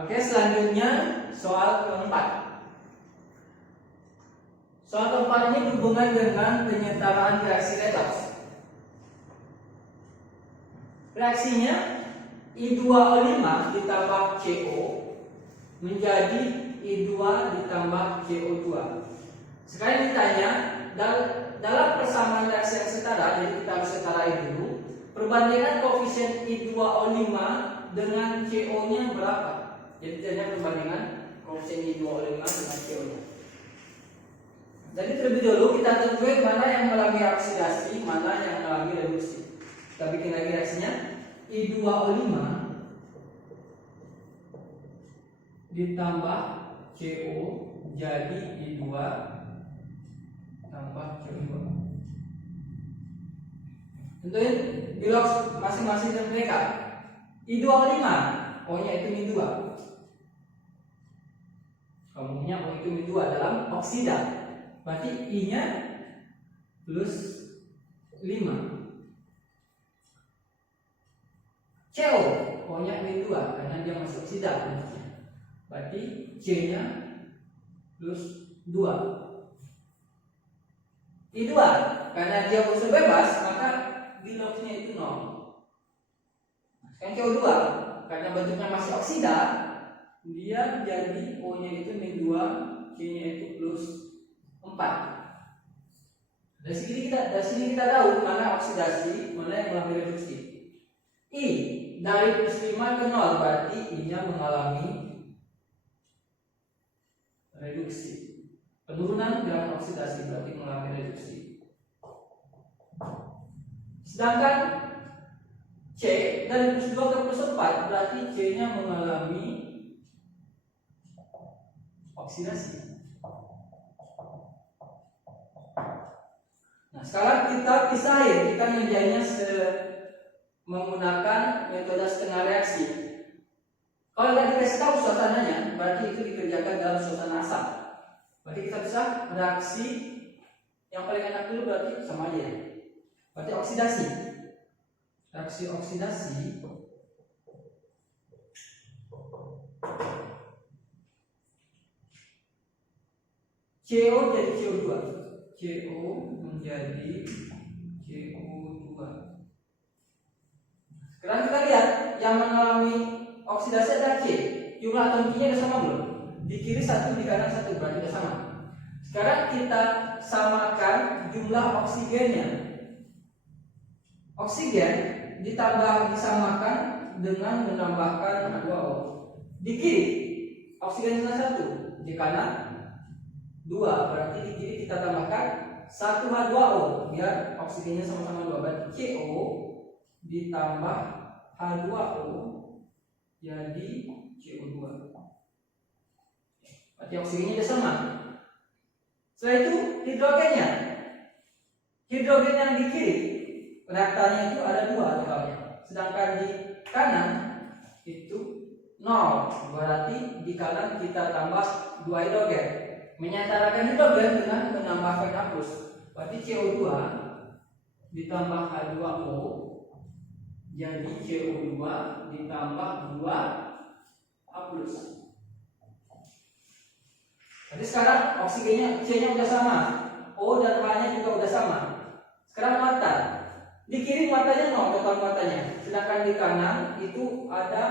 Oke, selanjutnya soal keempat. Soal keempat ini berhubungan dengan penyetaraan reaksi redoks. Reaksinya I2O5 ditambah CO menjadi I2 ditambah CO2. Sekarang ditanya, dalam persamaan reaksi yang setara, jadi kita harus setarai dulu, perbandingan koefisien I2O5 dengan CO-nya berapa? Jadi ditanya perbandingan koefisien I2O5 dengan CO-nya. Jadi terlebih dahulu kita tentuin mana yang mengalami oksidasi, mana yang mengalami reduksi. Kita bikin lagi reaksinya. I2O5 ditambah CO jadi I2 tambah CO2. Tentuin bilog masing-masing dan mereka. I2O5 O-nya itu min 2. Kamunya O itu min 2 dalam oksida. Berarti I-nya plus 5. CO O-nya min 2 karena dia masuk oksida. Berarti C-nya plus 2. I2 karena dia unsur bebas, maka bilognya itu 0. Sekarang CO2 karena bentuknya masih oksida, dia jadi O-nya itu min 2, C-nya itu plus 4. Dari sini kita tahu mana oksidasi, mana yang mengalami reduksi. I dari plus 5 ke 0 berarti I-nya mengalami reduksi. Penurunan gram oksidasi berarti mengalami reduksi. Sedangkan C dari plus 2 ke plus 4 berarti C-nya mengalami oksidasi. Nah, sekarang kita pisahin, kita ngerjainnya menggunakan metode setengah reaksi. Kalau nggak dikasih tahu suasananya, berarti itu dikerjakan dalam suasana asam. Berarti kita bisa reaksi yang paling enak dulu berarti sama aja. Berarti oksidasi. Reaksi oksidasi CO jadi CO2. CO menjadi CO2. Sekarang kita lihat yang mengalami oksidasi ada C. Jumlah atom Q-nya sudah sama belum? Di kiri 1, di kanan 1, berarti sudah sama. Sekarang kita samakan jumlah oksigennya. Oksigen disamakan dengan menambahkan H2O. Di kiri oksigen cuma 1, di kanan 2, berarti di kiri kita tambahkan 1 H2O biar oksigennya sama-sama 2. Berarti CO ditambah H2O jadi CO2. Berarti oksigennya sudah sama. Setelah itu hidrogennya. Hidrogen yang di kiri reaktannya itu ada 2 totalnya. Sedangkan di kanan itu 0. Berarti di kanan kita tambah 2 hidrogen. Menyantarakan hidrogen dengan menambahkan H+. Berarti CO2 ditambah H2O jadi CO2 ditambah 2H+. Jadi sekarang oksigennya C-nya udah sama, O dan H-nya juga udah sama. Sekarang muatan. Di kiri muatannya 0 total muatannya. Sedangkan di kanan itu ada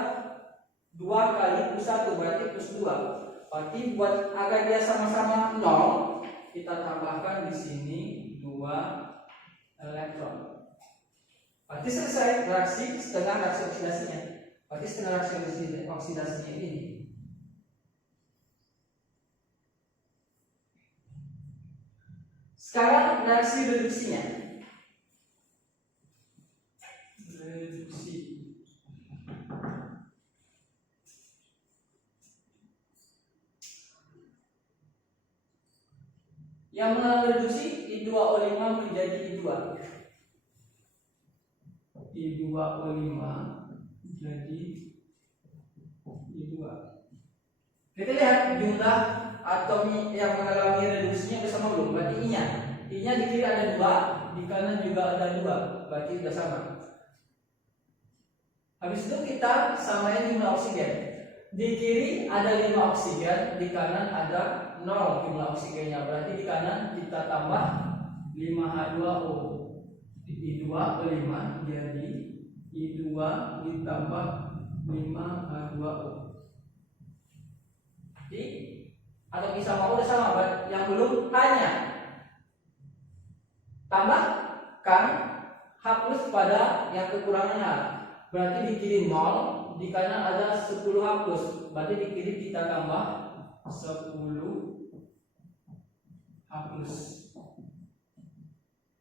2 kali plus 1 berarti plus 2. Berarti buat agar dia sama-sama 0, kita tambahkan di sini 2 elektron. Berarti selesai reaksi setengah reaksi oksidasinya. Berarti setengah reaksi oksidasinya ini. Sekarang reaksi reduksinya. Reduksi. Yang mengalami reduksi I2O5 menjadi I2. I2O5 jadi I2. Kita lihat jumlah atom yang mengalami reduksinya udah sama belum? Berarti I-nya. I-nya di kiri ada 2, di kanan juga ada 2. Berarti sudah sama. Habis itu kita samain jumlah oksigen. Di kiri ada 5 oksigen, di kanan ada 0 jumlah oksigennya. Berarti di kanan kita tambah 5H2O. I2O5 jadi I2 ditambah 5H2O. Jadi atau bisa mau udah sama, yang belum hanya tambahkan H plus pada yang kekurangannya. Berarti di kiri 0, di kanan ada 10H plus. Berarti di kiri kita tambah 10H plus.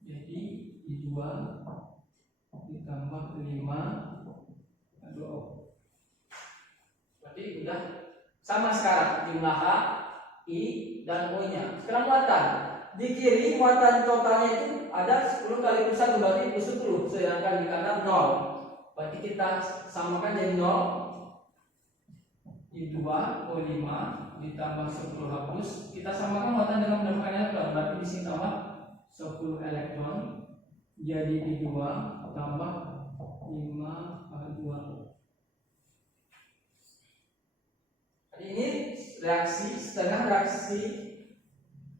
Jadi I2 ditambah 5H2O. Berarti udah sama sekarang jumlah H, I, dan O-nya. Sekarang muatan. Di kiri muatan totalnya itu ada 10 kali plus 1 berarti plus 10, sedangkan di kanan 0. Berarti kita samakan jadi 0. I2O5 ditambah 10H plus. Kita samakan muatan dengan mendapatkan elektron. Berarti di sini tambah 10 elektron. Jadi I2 tambah 5H2O. Ini reaksi setengah reaksi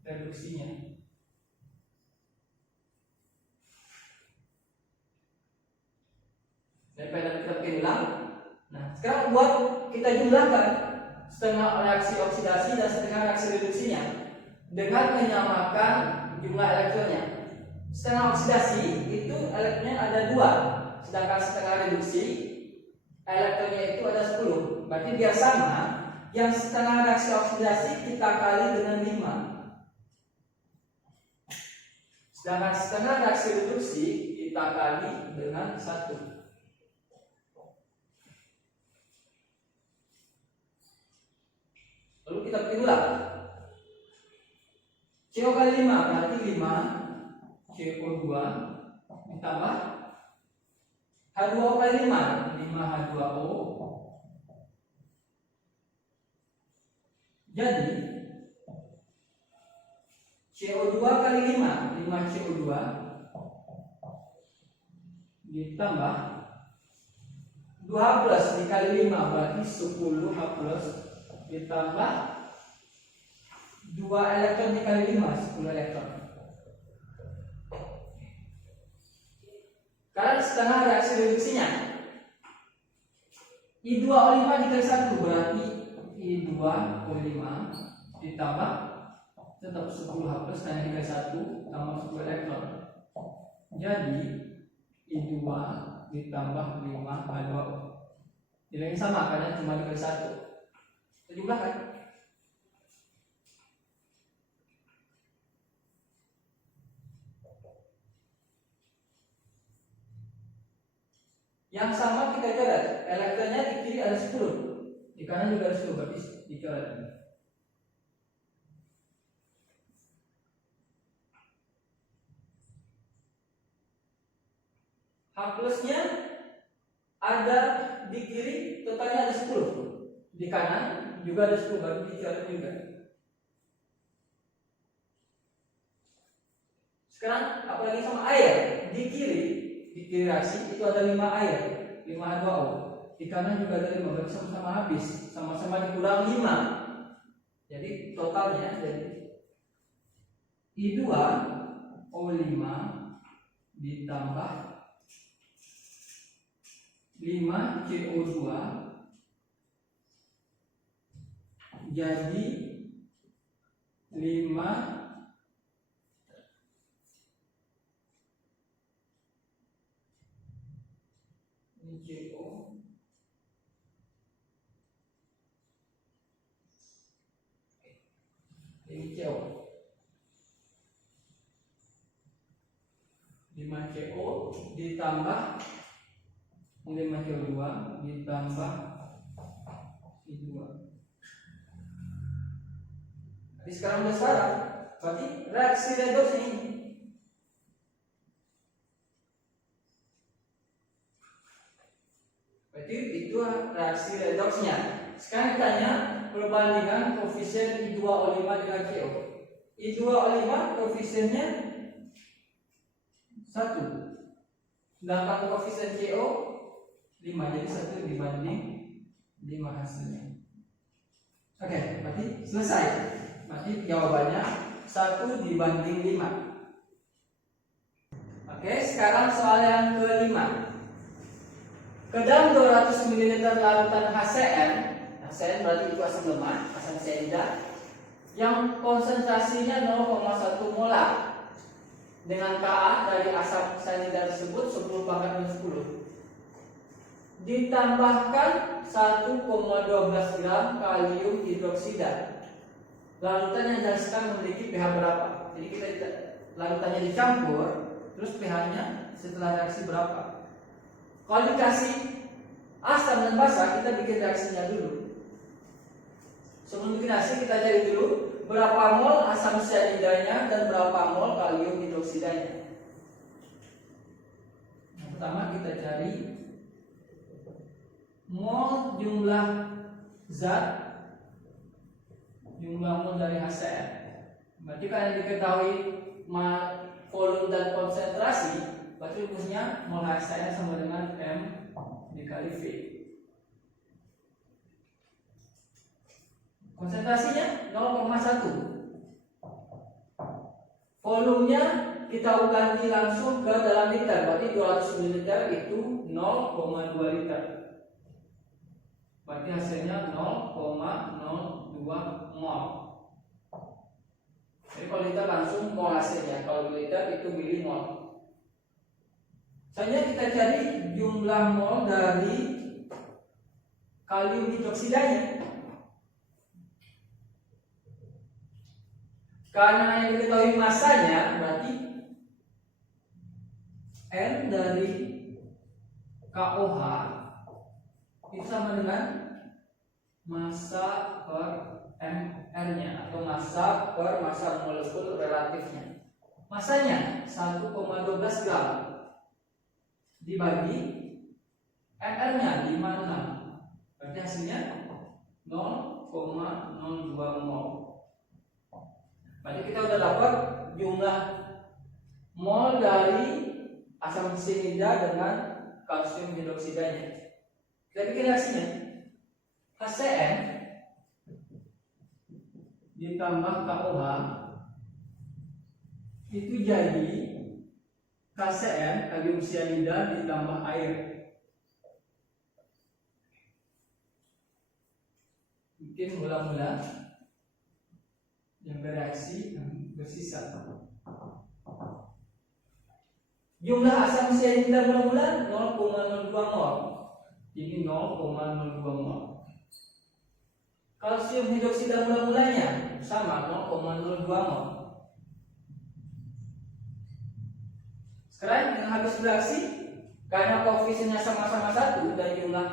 reduksinya. Daripada kita bikin ulang. Nah, sekarang buat kita jumlahkan setengah reaksi oksidasi dan setengah reaksi reduksinya dengan menyamakan jumlah elektronnya. Setengah oksidasi itu elektronnya ada 2, sedangkan setengah reduksi elektronnya itu ada 10. Berarti biar sama, yang setengah reaksi oksidasi kita kali dengan 5. Sedangkan setengah reaksi reduksi kita kali dengan 1. Lalu kita bikin ulang. CO kali 5 berarti 5 CO2 ditambah H2O kali 5 5H2O. Jadi CO2 kali 5 5CO2 ditambah 2H plus dikali 5 berarti 10H plus ditambah 2 elektron dikali 5 10 elektron. Sekarang setengah reaksi reduksinya. I2O5 dikali 1 berarti I2O5 ditambah tetap 10H plus dan dikali 1 tambah 10 elektron. Jadi I2 ditambah 5H2O. Nilainya sama karena cuma dikali 1. Kita jumlahkan. Yang sama kita coret. Elektronnya di kiri ada 10, di kanan juga ada 10, berarti dicoret. H plusnya ada di kiri, totalnya ada 10. Di kanan juga ada 10, berarti dicoret juga. Sekarang apalagi sama air. Di kiri reaksi itu ada 5 air, 5H2O. Di kanan juga ada 5, berarti sama-sama habis, sama-sama dikurang 5. Jadi totalnya jadi I2O5 ditambah 5CO2 jadi 5 CO ini CO 5CO ditambah 5CO2 ditambah I2. Jadi sekarang udah setara, berarti reaksi redoks ini. Berarti itu reaksi redoksnya. Sekarang ditanya perbandingan koefisien I2O5 dengan CO. I2O5 koefisiennya 1, sedangkan koefisien CO 5, jadi 1 dibanding 5 hasilnya. Oke, berarti selesai. Berarti jawabannya 1 dibanding 5. Oke, sekarang soal yang kelima. Ke dalam 200 ml larutan HCN, HCN berarti itu asam lemak, asam cyanida, yang konsentrasinya 0,1 molar dengan Ka dari asam cyanida tersebut 10⁻10. Ditambahkan 1,12 gram kalium hidroksida. Larutan yang dihasilkan memiliki pH berapa? Jadi kita larutannya dicampur, terus pH-nya setelah reaksi berapa? Kalau dikasih asam dan basa, kita bikin reaksinya dulu. Sebelum bikin reaksi, kita cari dulu berapa mol asam cyanidanya dan berapa mol kalium hidroksidanya. Yang pertama kita cari mol jumlah zat, jumlah mol dari HCl. Berarti kalian diketahui volume dan konsentrasi, berarti rumusnya mol HCl sama dengan M dikali V. Konsentrasinya 0,1. Volumenya kita ganti langsung ke dalam liter, berarti 200 ml itu 0,2 liter. Berarti hasilnya 0,02 mol. Jadi kalau liter langsung mol hasilnya, kalau liter itu milimol. Selanjutnya kita cari jumlah mol dari kalium hidroksidanya. Karena yang diketahui masanya, berarti N dari KOH itu sama dengan massa per mR-nya atau massa per massa molekul relatifnya. Masanya 1,12 gram dibagi mR-nya 56. Berarti hasilnya 0,02 mol. Berarti kita udah dapat jumlah mol dari asam cyanida dengan kalsium hidroksidanya. Kita bikin reaksinya. HCN ditambah KOH itu jadi KCN, kalium cyanida ditambah air. Bikin mula-mula yang bereaksi dan bersisa. Jumlah asam cyanida mula-mula 0,02 mol. Ini 0,02 mol. Kalsium hidroksida mula-mulanya sama 0,02 mol. Sekarang yang habis bereaksi, karena koefisiennya sama-sama 1 dan jumlah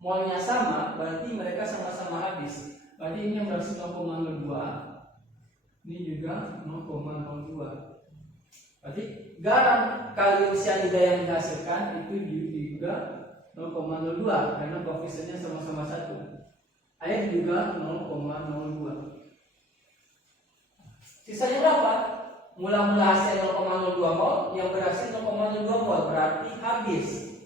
molnya sama, berarti mereka sama-sama habis. Berarti ini yang bereaksi 0,02. Ini juga 0,02. Berarti garam kalium cyanida yang dihasilkan itu juga 0,02 karena koefisiennya sama-sama 1. Air juga 0,02. Sisanya berapa? Mula-mula hasil 0,02 mol, yang bereaksi 0,02 mol, berarti habis.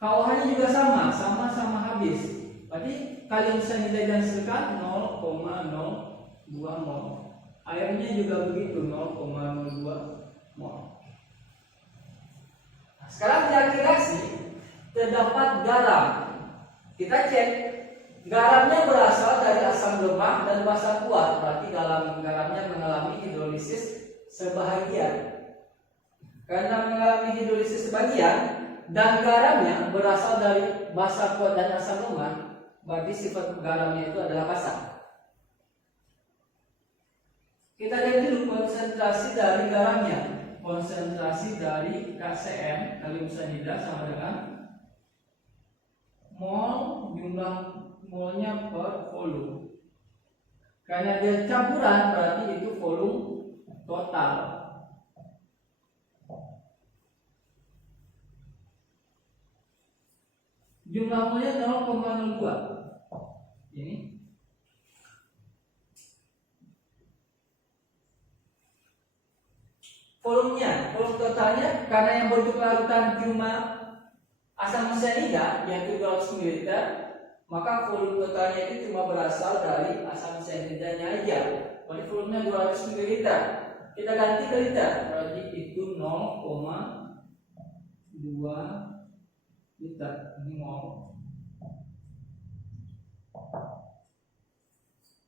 KOH-nya juga sama-sama habis. Berarti kalium cyanida yang dihasilkan 0,02 mol. Airnya juga begitu 0,02 mol. Nah, sekarang di akhir reaksi terdapat garam. Kita cek garamnya berasal dari asam lemak dan basa kuat. Berarti garamnya mengalami hidrolisis sebahagian. Karena mengalami hidrolisis sebagian dan garamnya berasal dari basa kuat dan asam lemak, berarti sifat garamnya itu adalah basa. Kita lihat dulu konsentrasi dari garamnya. Konsentrasi dari KCN, kalium cyanida, sama dengan mol, jumlah molnya per volume. Karena dia campuran, berarti itu volume total. Jumlah molnya 0,02. Ini volumenya, volume totalnya, karena yang bentuk larutan cuma asam cyanida yaitu 200 ml, maka volume totalnya itu cuma berasal dari asam cyanidanya aja. Berarti volumenya 200 ml. Kita ganti ke liter, berarti itu 0,2 liter. Ini mol.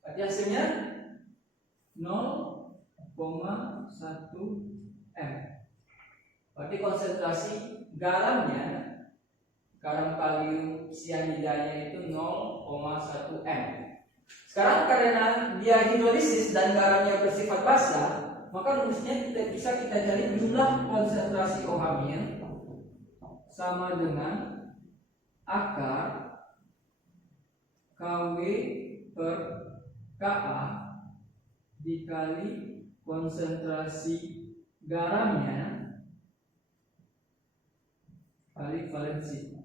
Berarti hasilnya 0,1 m. Berarti konsentrasi garamnya, garam kalium cyanidanya itu 0,1 m. Sekarang karena dia hidrolisis dan garamnya bersifat basah, maka rumusnya bisa kita cari jumlah konsentrasi OH- sama dengan akar Kw per Ka dikali konsentrasi garamnya kali valensinya.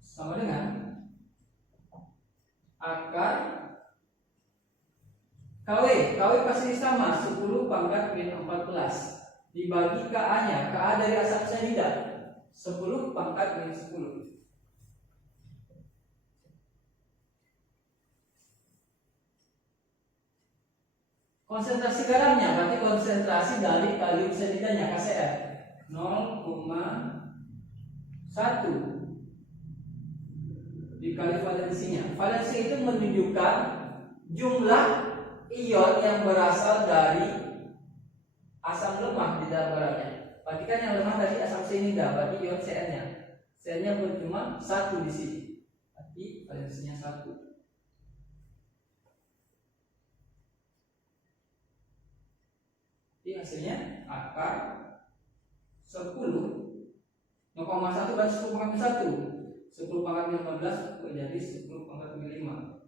Sama dengan akar KW pasti sama 10 pangkat min 14 dibagi Ka-nya, Ka dari asam cyanida 10 pangkat min 10. Konsentrasi garamnya berarti konsentrasi dari kalium cyanidanya KCl 0,1 dikali valensinya. Valensi itu menunjukkan jumlah ion yang berasal dari asam lemah di dalam garamnya. Berarti kan yang lemah tadi asam cyanida, berarti ion Cn-nya. Cn-nya cuma 1 di sini. Berarti valensinya 1. Jadi hasilnya akar 10 0,1 dan 10 pangkat 1 10 pangkat min 15 menjadi 10 pangkat min 5,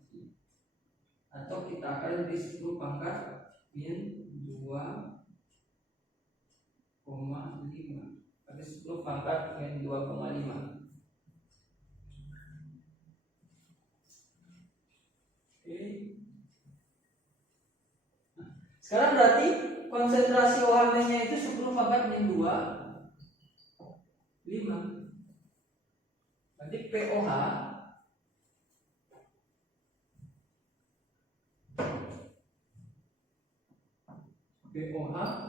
atau kita akan di 10 pangkat min 2,5 berarti 10 pangkat min 2,5. Oke. Sekarang berarti konsentrasi OH-nya itu 10 pangkat min 2,5. Berarti POH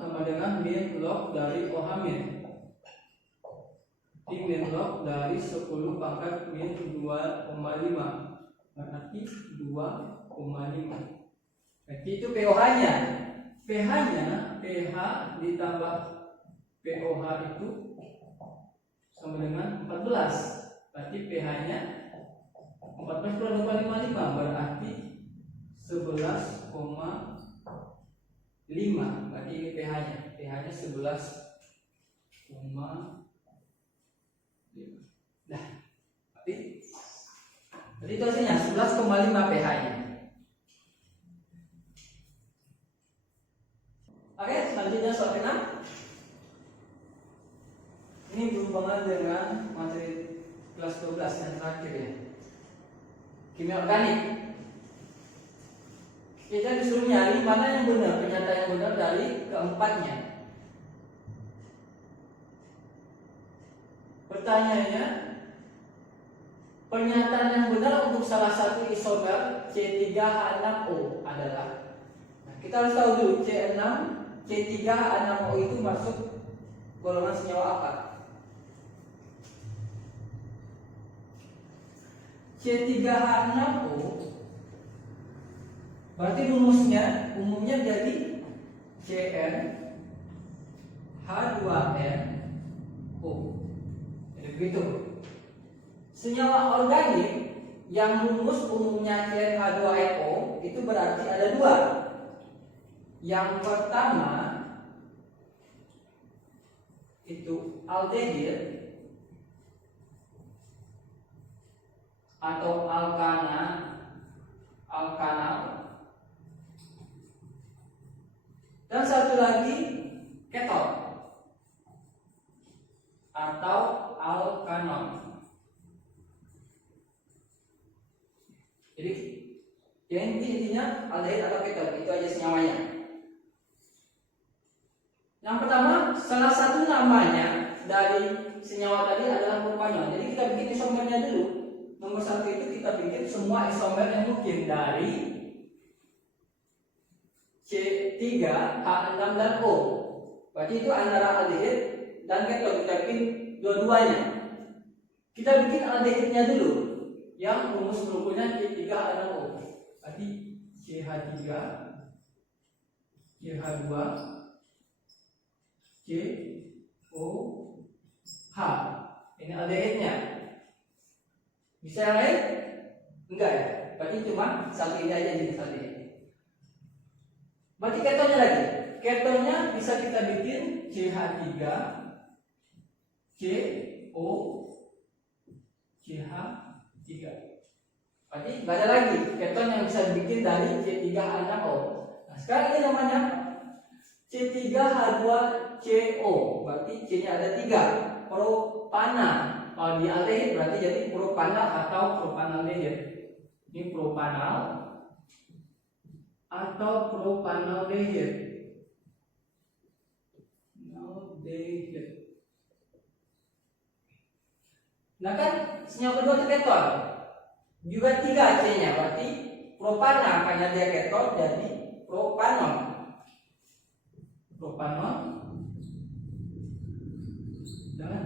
sama dengan min log dari OH-. Di min log dari 10 pangkat min 2,5 berarti 2,5. Berarti itu POH-nya. pH-nya, pH ditambah POH itu sama dengan 14. Berarti pH-nya 14 per 2,55 berarti 11,5. Berarti ini pH-nya. pH-nya 11,5. Nah, berarti itu hasilnya 11,5 pH-nya. Oke, selanjutnya soal ke-6. Ini berhubungan dengan materi kelas 12 yang terakhir ya. Kimia organik. Kita disuruh nyari mana yang benar, pernyataan yang benar dari keempatnya. Pertanyaannya, pernyataan yang benar untuk salah satu isomer C3H6O adalah. Nah, kita harus tahu dulu C3H6O itu masuk golongan senyawa apa? C3H6O berarti rumusnya umumnya jadi CnH2nO. Jadi begitu. Senyawa organik yang rumus umumnya CnH2nO itu berarti ada dua. Yang pertama itu aldehid atau alkanal, dan satu lagi keton atau alkanol. Jadi intinya aldehid atau keton itu aja senyawanya. Yang pertama salah satu namanya dari senyawa tadi adalah propanol. Jadi kita bikin isomernya dulu. Nomor 1 itu kita bikin semua isomer yang mungkin dari C3H6 dan O. Berarti itu antara aldehid dan keton. Kita bikin dua-duanya. Kita bikin aldehidnya dulu, yang rumus molekulnya C3H6O. Berarti CH3, CH2, COH. Ini aldehidnya. Bisa yang lain? Enggak ya? Berarti cuma satu ini aja jenis aldehid. Berarti ketonnya lagi. Ketonnya bisa kita bikin CH3, CO, CH3. Berarti nggak ada lagi keton yang bisa dibikin dari C3H6O. Nah, sekarang ini namanya C3H2CO. Berarti C-nya ada 3. Propana. Kalau di aldehid berarti jadi propanal atau propanaldehid. Ini propanal atau propanaldehid. Nah kan senyawa kedua itu keton. Juga 3 C-nya, berarti propana karena dia keton jadi propanol. Propanol.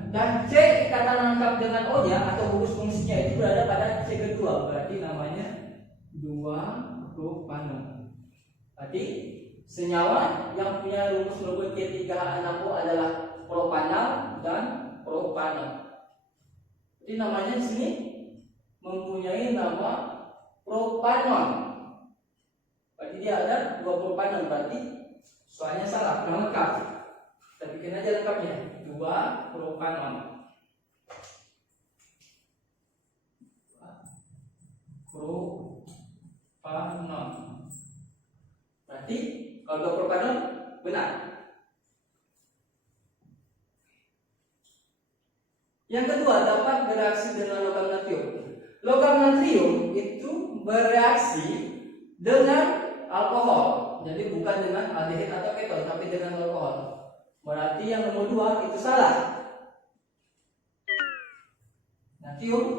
Dan C ikatan lengkap dengan O-nya atau gugus fungsinya itu berada pada C kedua, berarti namanya 2 propanol. Berarti senyawa yang punya rumus molekul C3H6O adalah propanal dan propanol. Jadi namanya di sini mempunyai nama propanol. Berarti dia ada 2 propanol, berarti soalnya salah, kurang lengkap. Kita bikin aja lengkapnya, 2 propanol. Propanol. Berarti kalau 2 propanol benar. Yang kedua, dapat bereaksi dengan logam natrium. Logam natrium itu bereaksi dengan alkohol. Jadi bukan dengan aldehid atau keton, tapi dengan alkohol. Berarti yang nomor 2 itu salah.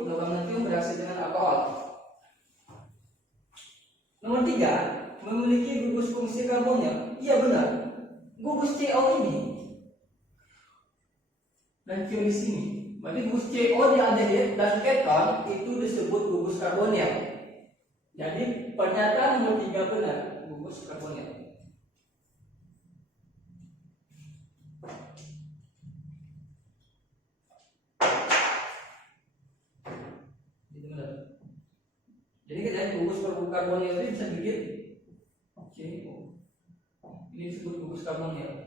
Logam natrium bereaksi dengan alkohol. Nomor 3, memiliki gugus fungsi karbonil. Iya benar. Gugus CO ini dan CO di sini. Berarti gugus CO di aldehid dan keton itu disebut gugus karbonil. Jadi pernyataan nomor 3 benar, gugus karbonil. Jadi kita gugus karbonil itu bisa bikin CO. Ini disebut gugus karbonil.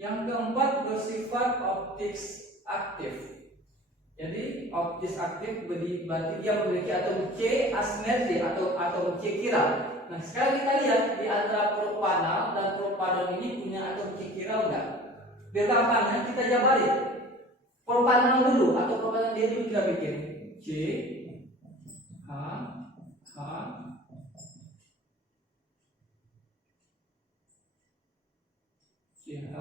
Yang keempat, bersifat optis aktif. Jadi optis aktif berarti dia memiliki atom C asimetri atau atom C chiral. Nah sekarang kita lihat di antara propanal dan propanol ini punya atom C chiral enggak? Biar gampangnya kita jabarin. Propanal dulu atau propanal dia dulu kita bikin C H CH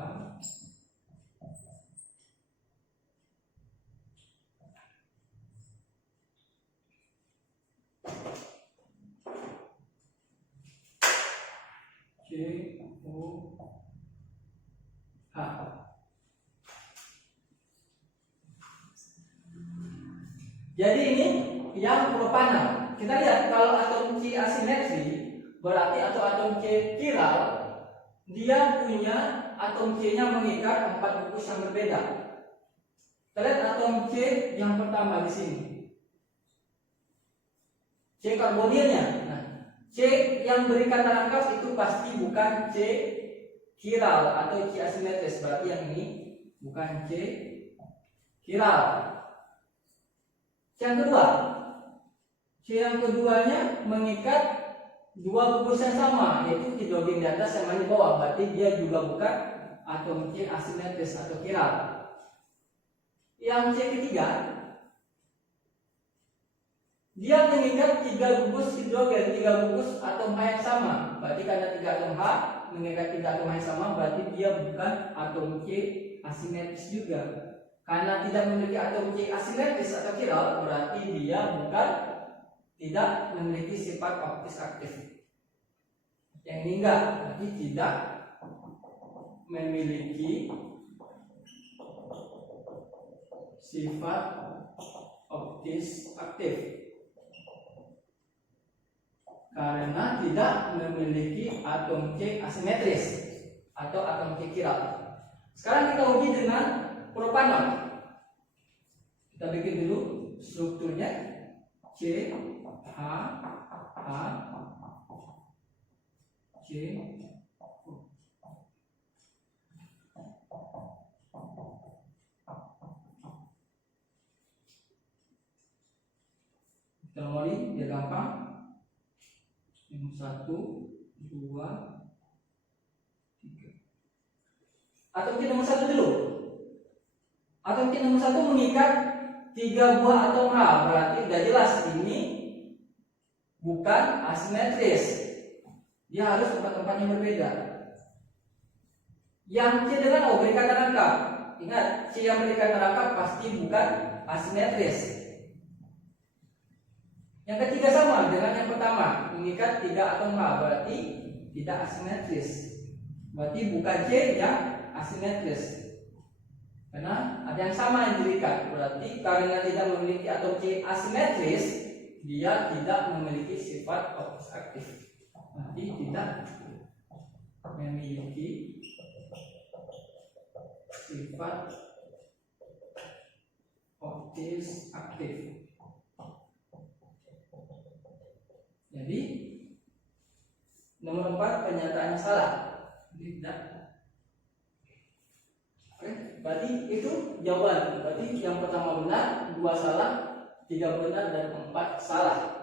COH. Jadi ini yang propanal. Kita lihat kalau atom C asimetri berarti atau atom C chiral dia punya atom C-nya mengikat 4 gugus yang berbeda. Kita lihat atom C yang pertama di sini. C karbonilnya. Nah, C yang berikatan lengkap itu pasti bukan C chiral atau C asimetris. Berarti yang ini bukan C chiral. C yang kedua. C yang keduanya mengikat 2 gugus yang sama, yaitu hidrogen di atas yang lain di bawah. Berarti dia juga bukan atom C asimetris atau chiral. Yang C ketiga, dia mengikat 3 gugus hidrogen, 3 gugus atom H yang sama. Berarti karena 3 atom H, mengikat tiga atom yang sama, berarti dia bukan atom C asimetris juga. Karena tidak memiliki atom C asimetris atau chiral, berarti dia bukan tidak memiliki sifat optis aktif. Yang ini enggak, berarti tidak memiliki sifat optis aktif karena tidak memiliki atom C asimetris atau atom C chiral. Sekarang kita uji dengan propanol. Kita bikin dulu strukturnya. C H H C. Kita nomori biar gampang. Yang 1, 2, 3. Atom C nomor 1 dulu. Atom C nomor 1 mengikat 3 buah atom H, berarti udah jelas ini bukan asimetris. Dia harus tempat-tempat yang berbeda. Yang C dengan O berikatan rangkap. Ingat, C yang berikatan rangkap pasti bukan asimetris. Yang ketiga sama dengan yang pertama, mengikat 3 atom H, berarti tidak asimetris. Berarti bukan C yang asimetris. Karena ada yang sama yang diikat, berarti karena tidak memiliki atom C asimetris, dia tidak memiliki sifat optis aktif. Berarti tidak memiliki sifat optis aktif. Jadi nomor 4 pernyataannya salah. Tidak. Oke, berarti itu jawaban. Berarti yang pertama benar, 2 salah, 3 benar dan 4 salah.